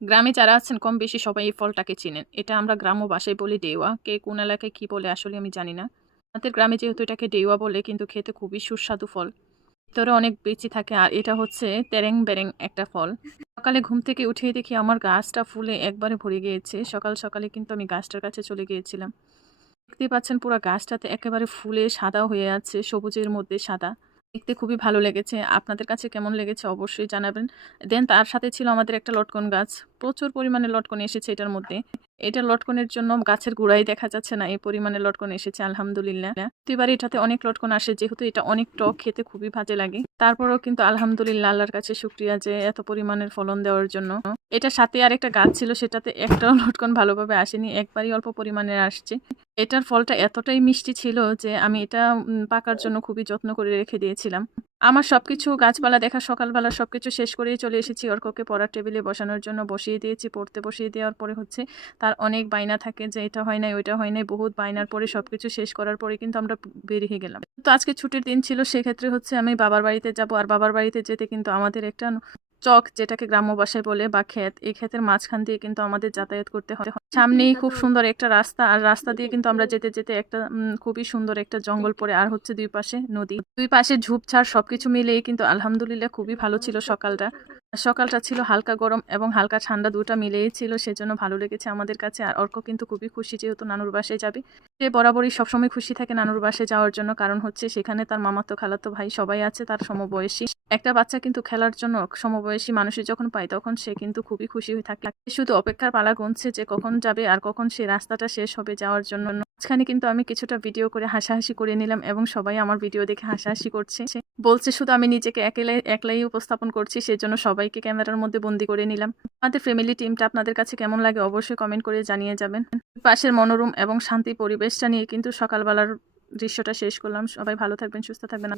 গ্রামে যারা আছেন কম বেশি সবাই এই ফলটাকে চেনেন। এটা আমরা গ্রাম্য ভাষায় বলি ডেওয়া। কে কোন এলাকায় কি বলে আসলে আমি জানি না। আমাদের গ্রামে যেহেতু এটাকে ডেওয়া বলে, কিন্তু খেতে খুবই সুস্বাদু ফল। ভিতরে অনেক বিচি থাকে আর এটা হচ্ছে তেরেং বেরেং একটা ফল। সকালে ঘুম থেকে উঠেই দেখি আমার গাছটা ফুলে একবারে ভরে গিয়েছে। সকাল সকালে কিন্তু আমি গাছটার কাছে চলে গিয়েছিলাম। দেখতেই পাচ্ছেন পুরা গাছটাতে একেবারে ফুলে সাদা হয়ে আছে, সবুজের মধ্যে সাদা। দেখতে খুবই ভালো লেগেছে। আপনাদের কাছে কেমন লেগেছে অবশ্যই জানাবেন। দেন তার সাথে ছিল আমাদের একটা লটকন গাছ। প্রচুর পরিমাণে লটকন এসেছে এটার মধ্যে। এটা লটকনের জন্য গাছের গোড়ায় দেখা যাচ্ছে না, এই পরিমাণে লটকন এসেছে আলহামদুলিল্লাহ। প্রতিবার এটাতে অনেক লটকন আসে, যেহেতু এটা অনেক টক, খেতে খুবই বাজে লাগে। তারপরেও কিন্তু আলহামদুলিল্লাহ আল্লাহর কাছে শুকরিয়া যে এত পরিমাণের ফলন দেওয়ার জন্য। এটার সাথে আরেকটা গাছ ছিল, সেটাতে একটাও লটকন ভালোভাবে আসেনি, একবারই অল্প পরিমাণে আসছে। এটার ফলটা এতটাই মিষ্টি ছিল যে আমি এটা পাকার জন্য খুবই যত্ন করে রেখে দিয়েছিলাম। আমার সবকিছু গাছপালা দেখা সকালবেলা সবকিছু শেষ করেই চলে এসেছি। অর্ককে পড়ার টেবিলে বসানোর জন্য বসিয়ে দিয়েছি। পড়তে বসিয়ে দেওয়ার পরে হচ্ছে তার অনেক বায়না থাকে যে এটা হয় নাই, ওইটা হয় নাই। বহুত বায়নার পরে সবকিছু শেষ করার পরে কিন্তু আমরা বেরিয়ে গেলাম। তো আজকে ছুটির দিন ছিল, সেক্ষেত্রে হচ্ছে আমি বাবার বাড়িতে যাব। আর বাবার বাড়িতে যেতে কিন্তু আমাদের একটা চক, যেটাকে গ্রাম্য ভাষায় বলে, বা ক্ষেত, এই ক্ষেতের মাঝখান দিয়ে কিন্তু আমাদের যাতায়াত করতে হয়। সামনেই খুব সুন্দর একটা রাস্তা, আর রাস্তা দিয়ে কিন্তু আমরা যেতে যেতে একটা খুবই সুন্দর একটা জঙ্গল পড়ে, আর হচ্ছে দুই পাশে নদী, দুই পাশে ঝোপঝাড়, সবকিছু মিলিয়ে কিন্তু আলহামদুলিল্লাহ খুবই ভালো ছিল সকালটা। সকালটা ছিল হালকা গরম এবং হালকা ঠান্ডা, দুটা মিলেই ছিল, সেজন্য ভালো লেগেছে আমাদের কাছে। আর অর্ক কিন্তু খুবই খুশি, যেহেতু নানুর বাসায় যাবে। সে বরাবরই সবসময় খুশি থাকে নানুর বাসায় যাওয়ার জন্য, কারণ হচ্ছে সেখানে তার মামাতো খালাতো ভাই সবাই আছে তার সমবয়সী। একটা বাচ্চা কিন্তু খেলার জন্য সমবয়সী মানুষের যখন পায়, তখন সে কিন্তু খুবই খুশি হয়ে থাকে। শুধু অপেক্ষার পালা গুনছে যে কখন যাবে আর কখন সে রাস্তাটা শেষ হবে যাওয়ার জন্য। মাঝখানে কিন্তু আমি কিছুটা ভিডিও করে হাসাহাসি করে নিলাম এবং সবাই আমার ভিডিও দেখে হাসাহাসি করছে। বলছে শুধু আমি নিজেকে একলাই উপস্থাপন করছি, সেজন্য সবাইকে ক্যামেরার মধ্যে বন্দি করে নিলাম। আমাদের ফ্যামিলি টিমটা আপনাদের কাছে কেমন লাগে অবশ্যই কমেন্ট করে জানিয়ে যাবেন। পাশের মনোরম এবং শান্তি পরিবেশটা নিয়ে কিন্তু সকালবেলার দৃশ্যটা শেষ করলাম। সবাই ভালো থাকবেন, সুস্থ থাকবেন।